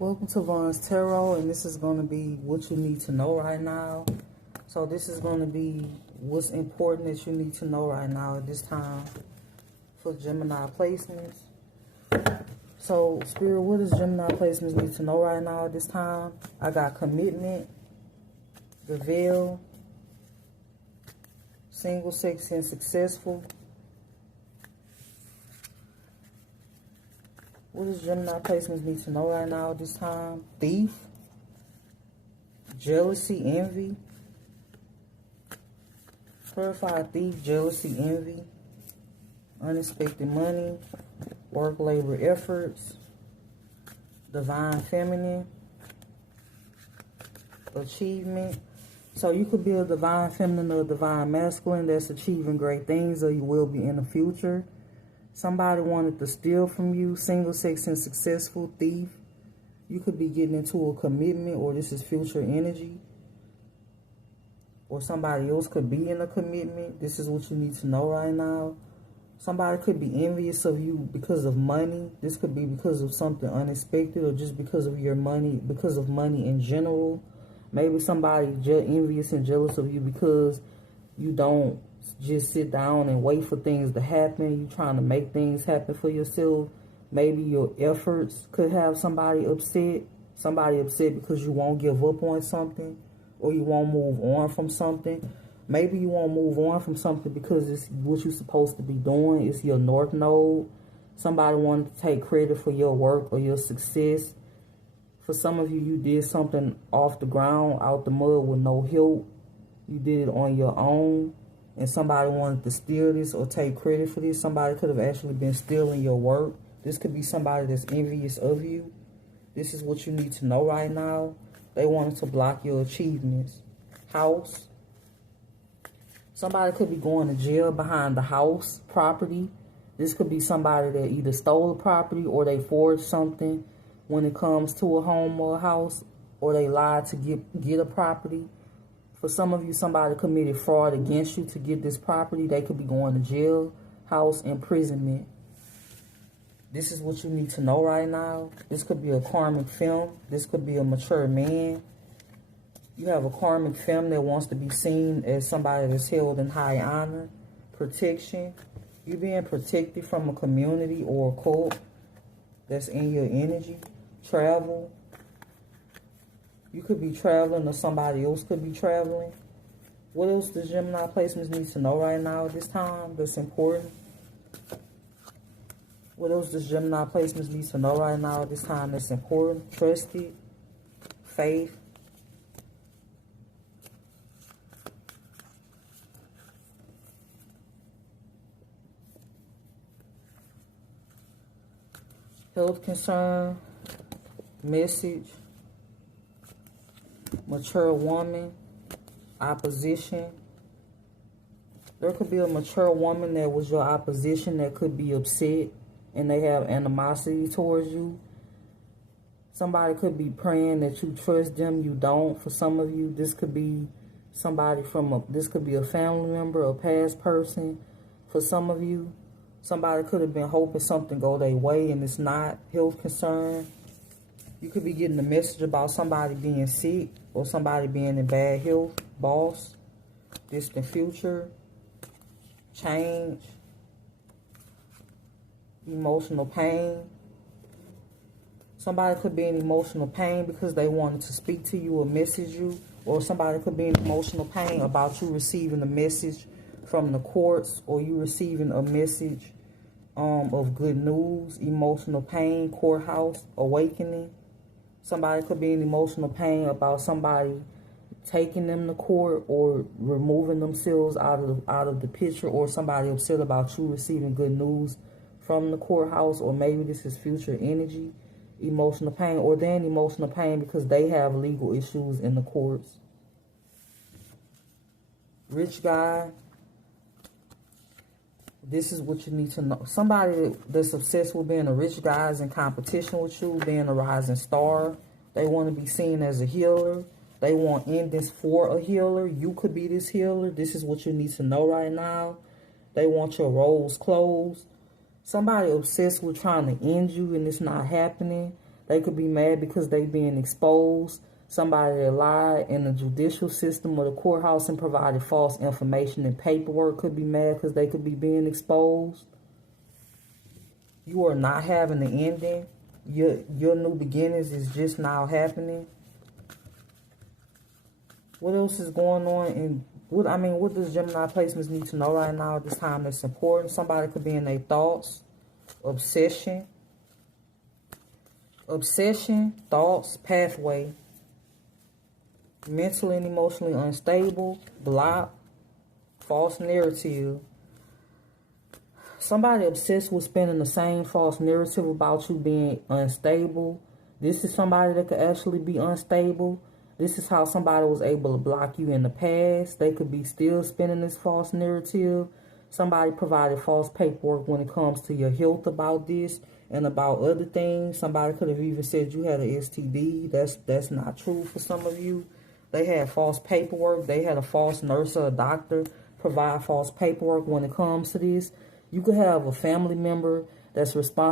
Welcome to Vaughn's Tarot, and this is going to be what you need to know right now. So this is going to be what's important that you need to know right now at this time for Gemini placements. So, Spirit, what does Gemini placements need to know right now at this time? I got commitment, the veil, single, sexy, and successful. What does Gemini placements need to know right now at this time? Thief, jealousy, envy. Clarified thief, jealousy, envy. Unexpected money, work, labor, efforts. Divine feminine, achievement. So you could be a divine feminine or a divine masculine that's achieving great things, or you will be in the future. Somebody wanted to steal from you, single, sex, and successful, thief. You could be getting into a commitment, or this is future energy. Or somebody else could be in a commitment. This is what you need to know right now. Somebody could be envious of you because of money. This could be because of something unexpected, or just because of your money, because of money in general. Maybe somebody envious and jealous of you because you don't just sit down and wait for things to happen. You're trying to make things happen for yourself. Maybe your efforts could have somebody upset. Somebody upset because you won't give up on something, or you won't move on from something. Maybe you won't move on from something because it's what you're supposed to be doing. It's your North Node. Somebody wanted to take credit for your work or your success. For some of you, you did something off the ground, out the mud with no help. You did it on your own. And somebody wanted to steal this or take credit for this. Somebody could have actually been stealing your work. This could be somebody that's envious of you. This is what you need to know right now. They wanted to block your achievements. House. Somebody could be going to jail behind the house property. This could be somebody that either stole a property, or they forged something when it comes to a home or a house, or they lied to get a property. For some of you, somebody committed fraud against you to get this property. They could be going to jail, house, imprisonment. This is what you need to know right now. This could be a karmic femme. This could be a mature man. You have a karmic femme that wants to be seen as somebody that's held in high honor, protection. You're being protected from a community or a cult that's in your energy. Travel. You could be traveling, or somebody else could be traveling. What else does Gemini placements need to know right now at this time that's important? What else does Gemini placements need to know right now at this time that's important? Trusted, faith. Health concern, message. Mature woman, opposition. There could be a mature woman that was your opposition that could be upset and they have animosity towards you. Somebody could be praying that you trust them, you don't. For some of you, this could be somebody this could be a family member, a past person. For some of you, somebody could have been hoping something go their way and it's not. Health concern. You could be getting a message about somebody being sick or somebody being in bad health. Boss, distant future, change, emotional pain. Somebody could be in emotional pain because they wanted to speak to you or message you. Or somebody could be in emotional pain about you receiving a message from the courts, or you receiving a message of good news. Emotional pain, courthouse, awakening. Somebody could be in emotional pain about somebody taking them to court or removing themselves out of the picture, or somebody upset about you receiving good news from the courthouse, or maybe this is future energy, emotional pain, or they're in emotional pain because they have legal issues in the courts. Rich guy. This is what you need to know. Somebody that's obsessed with being a rich guy is in competition with you, being a rising star. They want to be seen as a healer. They want endings for a healer. You could be this healer. This is what you need to know right now. They want your roles closed. Somebody obsessed with trying to end you and it's not happening. They could be mad because they being exposed. Somebody that lied in the judicial system or the courthouse and provided false information and paperwork could be mad because they could be being exposed. You are not having an ending. Your new beginnings is just now happening. What else is going on? And what does Gemini placements need to know right now at this time that's important? Somebody could be in their thoughts. Obsession, thoughts, pathway. Mentally and emotionally unstable, block, false narrative. Somebody obsessed with spinning the same false narrative about you being unstable. This is somebody that could actually be unstable. This is how somebody was able to block you in the past. They could be still spinning this false narrative. Somebody provided false paperwork when it comes to your health about this and about other things. Somebody could have even said you had an STD. That's not true for some of you. They had false paperwork. They had a false nurse or a doctor provide false paperwork when it comes to this. You could have a family member that's responsible